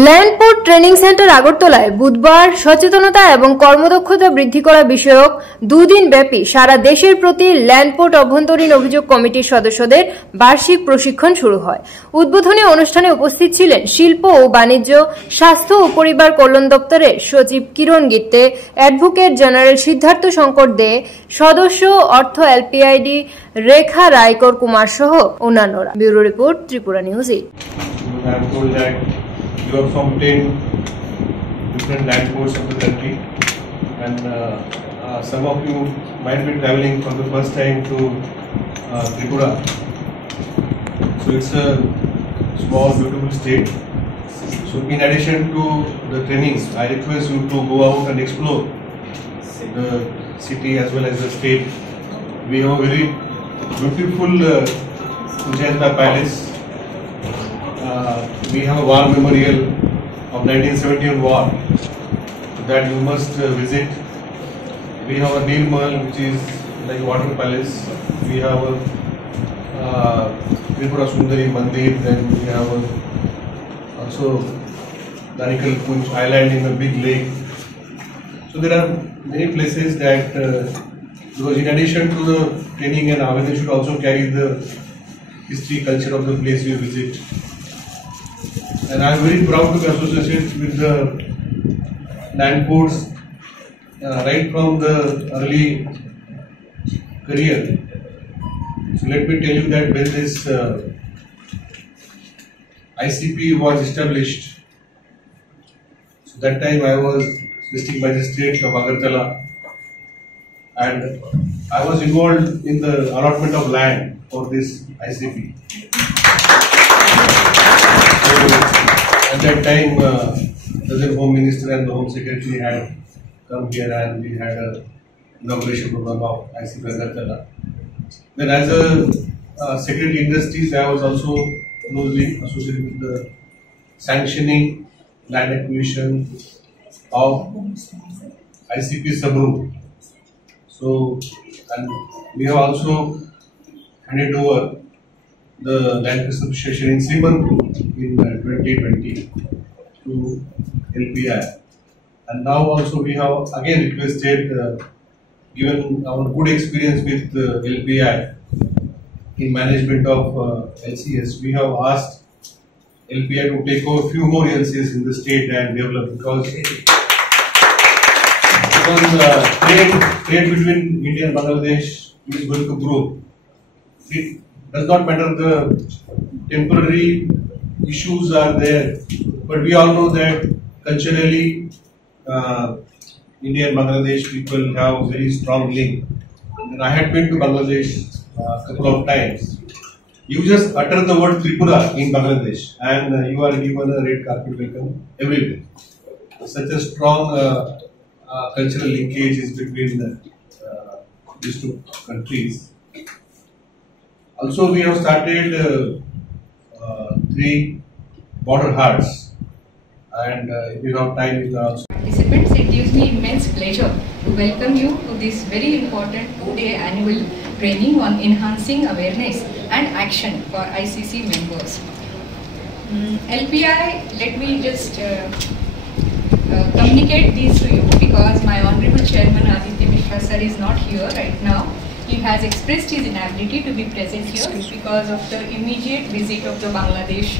LAN port training centre আগরতলায় বুধবার সচেতনতা এবং কর্মদক্ষতা বৃদ্ধি করা বিষয়ক দুদিন ব্যাপী সারা দেশের প্রতি ল্যান্ডপোর্ট অভ্যন্তরীণ অভিযোগ কমিটির সদস্যদের বার্ষিক প্রশিক্ষণ শুরু হয়। উদ্বোধনী অনুষ্ঠানে উপস্থিত ছিলেন শিল্প ও বাণিজ্য, স্বাস্থ্য ও পরিবার কল্যাণ দপ্তরের সচিব কিরণ গিত্তে, অ্যাডভোকেট জেনারেল সিদ্ধার্থ শঙ্কর দে, সদস্য অর্থ এলপিআইডি রেখা রায়কর কুমার সহ অন্যান্যরা। Bureau report, Tripura news 8। You have from 10 different land ports of the country, and some of you might be traveling for the first time to Tripura. So it's a small, beautiful state. So in addition to the trainings, I request you to go out and explore the city as well as the state. We have a very beautiful Ujjainta Palace. We have a war memorial of 1971 war that you must visit. We have a Neel Mahal, which is like a water palace. We have a Tripura Sundari Mandir. Then we have also Danikal Punch Island in a big lake. So there are many places that because in addition to the training and awareness, should also carry the history, culture of the place we visit. And I am very proud to be associated with the land ports right from the early career. So let me tell you that when this ICP was established, so that time I was district magistrate of Agartala, and I was involved in the allotment of land for this ICP. At that time, the Home Minister and the Home Secretary had come here, and we had a inauguration program of ICP Agartala. Then as a Secretary Industries, I was also closely associated with the sanctioning land acquisition of ICP subroom. So, and we have also handed over the land association in Srimanpur in 2020 to LPI, and now also we have again requested, given our good experience with LPI in management of LCS, we have asked LPI to take over few more LCS in the state and develop, because trade between India and Bangladesh is going to grow. It does not matter the temporary issues are there, but we all know that culturally India and Bangladesh people have very strong link. And I had been to Bangladesh a couple of times. You just utter the word Tripura in Bangladesh and you are given a red carpet welcome everywhere. Such a strong cultural linkage is between these two countries. Also, we have started 3 border huts, and if you have time, you can also. Participants, it gives me immense pleasure to welcome you to this very important 2-day annual training on enhancing awareness and action for ICC members. LPI, let me just communicate these to you, because my Honorable Chairman Aditya Mishra sir is not here right now. He has expressed his inability to be present here because of the immediate visit of the Bangladesh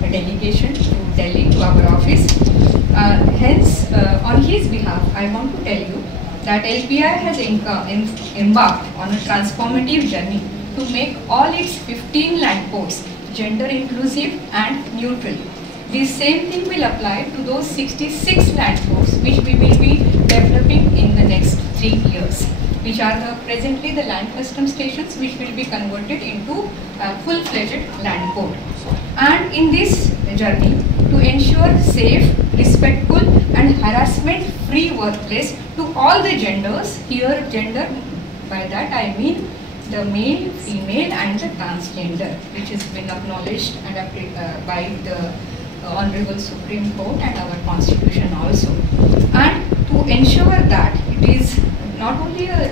delegation to Delhi, to our office. Hence, on his behalf, I want to tell you that LPI has embarked on a transformative journey to make all its 15 land ports gender inclusive and neutral. The same thing will apply to those 66 land ports which we will be developing in the next 3 years. Which are presently the land custom stations, which will be converted into full-fledged land port. And in this journey, to ensure safe, respectful and harassment-free workplace to all the genders, here gender, by that I mean the male, female and the transgender, which has been acknowledged and by the Honorable Supreme Court and our Constitution also. And to ensure that it is not only a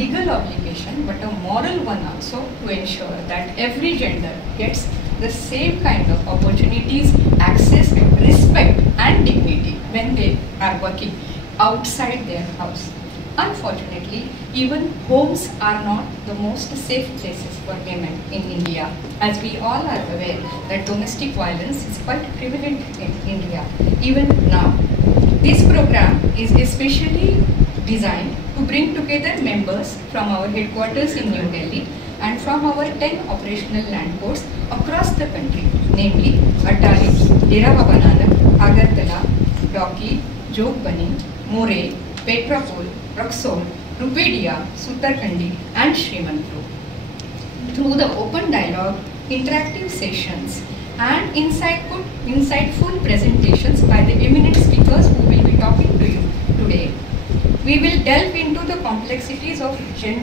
legal obligation but a moral one also, to ensure that every gender gets the same kind of opportunities, access and respect are working outside their house. Unfortunately, even homes are not the most safe places for women in India, as we all are aware that domestic violence is quite prevalent in India, even now. This program is especially designed to bring together members from our headquarters in New Delhi and from our 10 operational land ports across the country, namely Attali, Dera Baba Nanak, Agartala, Dauki, Jogbani, More, Petrapol, Raxol, Rupedia, Sutarkandi and Srimanpur. Through the open dialogue, interactive sessions and insightful presentations by the eminent speakers who will be talking to you today, we will delve into the complexities of gender